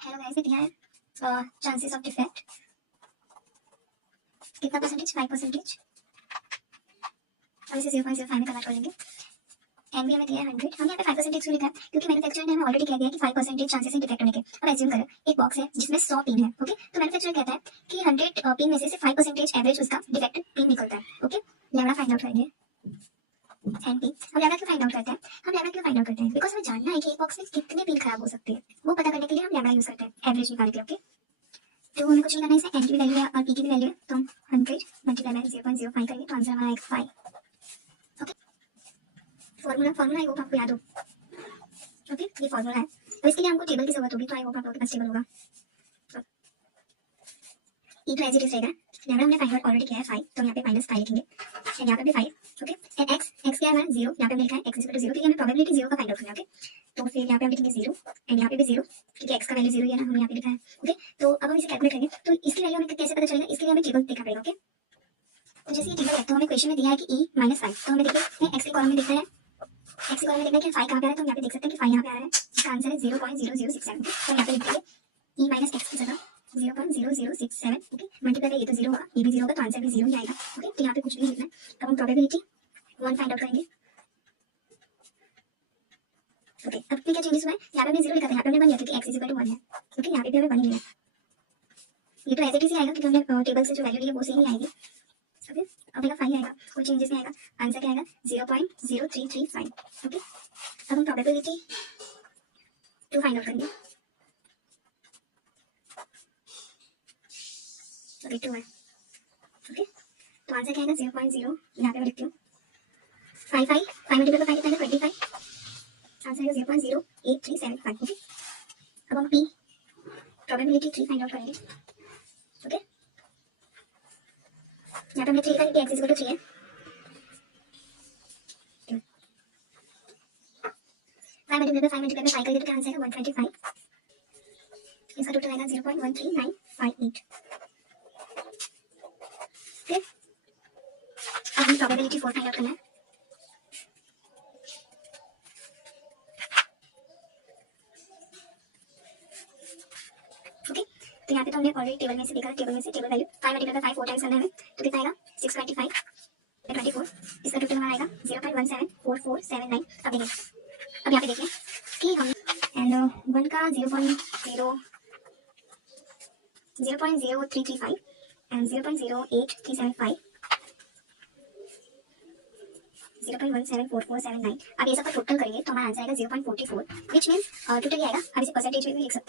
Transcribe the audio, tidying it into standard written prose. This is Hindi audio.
हेलो गाइस, ये दिया है चांसेस ऑफ डिफेक्ट कितना परसेंटेज 5%। और इसे 0.05 में कन्वर्ट कर लेंगे। एनबी हमें दिया है 100। हम यहाँ पे 5% क्यों लिखा है? क्योंकि मैन्युफैक्चरर ने हमें ऑलरेडी कह दिया कि 5% चांसेस है डिफेक्ट होने के। अब एज्यूम करें एक बॉक्स है जिसमें 100 पिन है, ओके। तो मैन्युफैक्चरर कहता है कि 100 पिन में से 5% एवरेज उसका डिफेक्ट पिन निकलता है, ओके। लैम्बडा फाइंड आउट करेंगे। एनपी हम लैम्बडा क्यों फाइंड आउट करते हैं? हम लैम्बडा क्यों फाइंड आउट करते हैं? बिकॉज हमें जानना है कि एक बॉक्स में कितने पिन खराब हो सकते हैं। वो पता करने के लिए हम लैम्बडा यूज करते हैं एवरेज निकाल के, ओके। तो हमें कुछ नहीं करना है, इसमें एन की भी वैल्यू है और पी की भी वैल्यू है, तो हम 100 मल्टीप्लाई बाय 0.05 करेंगे तो आंसर हमारा आएगा 5, ओके। फॉर्मूला आई होप आपको याद हो, ओके। ये फॉर्मूला है। तो इसके लिए हमको टेबल की जरूरत होगी, तो आई होप आप लोगों के पास टेबल होगा। ई तो एज इट इज रहेगा। लैम्बडा हमने फाइंड आउट ऑलरेडी किया है 5, तो यहाँ पे -5 लिखेंगे एंड यहाँ पे भी 5, ओके। एंड एक्स क्या है हमारा 0, यहाँ पे हमने लिखा है x इक्वल टू 0 क्योंकि हमें प्रोबेबिलिटी 0 का फाइंड आउट करना है, ओके। तो फिर यहाँ पे हम लिखेंगे 0 एंड यहाँ पे भी 0 क्योंकि x का वैल्यू 0 ही है ना, हमने यहाँ पे लिखा है, ओके। तो अब हम इसे कैलकुलेट करेंगे, तो इसकी वैल्यू हमें कैसे पता चलेगा? इसके लिए हमें टेबल देखना पड़ेगा, ओके। तो जैसे ये टेबल है तो हमें क्वेश्चन में दिया है कि e -5, तो हमें देखिए x के कॉलम में दिख रहा है, x के कॉलम में देखना है कि 5 कहाँ पे आ रहा है, तो हम यहाँ पे देख सकते हैं कि 5 यहाँ पे आ रहा है। इसका आंसर है 0.0067, तो यहाँ पे लिख देंगे e -x की जगह 0.0067, ओके। मल्टीप्लाई ये तो 0 होगा, ये भी 0 होगा, तो आंसर भी 0 ही आएगा, ओके। तो यहाँ पे कुछ भी नहीं लिखना है। अब हम प्रोबेबिलिटी 1 फाइंड आउट करेंगे, ओके। अब क्या चेंजेस हुआ है? यहाँ पे हमने 0 लिखा था, यहाँ पे हमने 1 लिया क्योंकि x इक्वल टू 1 है, ओके। यहाँ पे भी हमें 1 ही लिया। ये तो एज इट इज ही आएगा क्योंकि हमने टेबल से जो वैल्यू ली है वो सेम ही आएगी, ओके। अब आएगा 5 आएगा, कोई चेंजेस नहीं आएगा। आंसर क्या आएगा? 0.0335, ओके। अब हम प्रोबेबिलिटी 2 फाइंड आउट करेंगे, ओके। 2 है, ओके। तो आंसर क्या आएगा? 0.0, यहाँ पे मैं लिखती हूँ 5 मल्टीप्लाई बाय 5 कितना आएगा? 25, आंसर आएगा 0.0837, ओके। अब हम p प्रोबेबिलिटी 3 फाइंड आउट करेंगे, ओके। यहाँ पे हमने 3 लिखा है क्योंकि x इक्वल टू 3 है, 5 मल्टीप्लाई बाय 5 करेंगे तो क्या आंसर आएगा? 125, इसका टोटल आएगा 0.13958, ओके। अब हम प्रोबेबिलिटी 4 फाइंड आउट करना है, ओके। तो यहाँ पे तो हमने ऑलरेडी टेबल में से देखा, table value 5 multiply by 5 4 times करना है तो कितना आएगा? 625 24, इसका टोटल हमारा आएगा 0.174479। अब देखिए, अब यहाँ पे देखिए कि हम एंड 1 का 0.0335 एंड 0.08375 0.174479। अब ये सब का टोटल करेंगे तो हमारा आंसर आएगा 0.44, विच मीन्स टोटल आएगा। अब इसे परसेंटेज में भी लिख सकते हैं।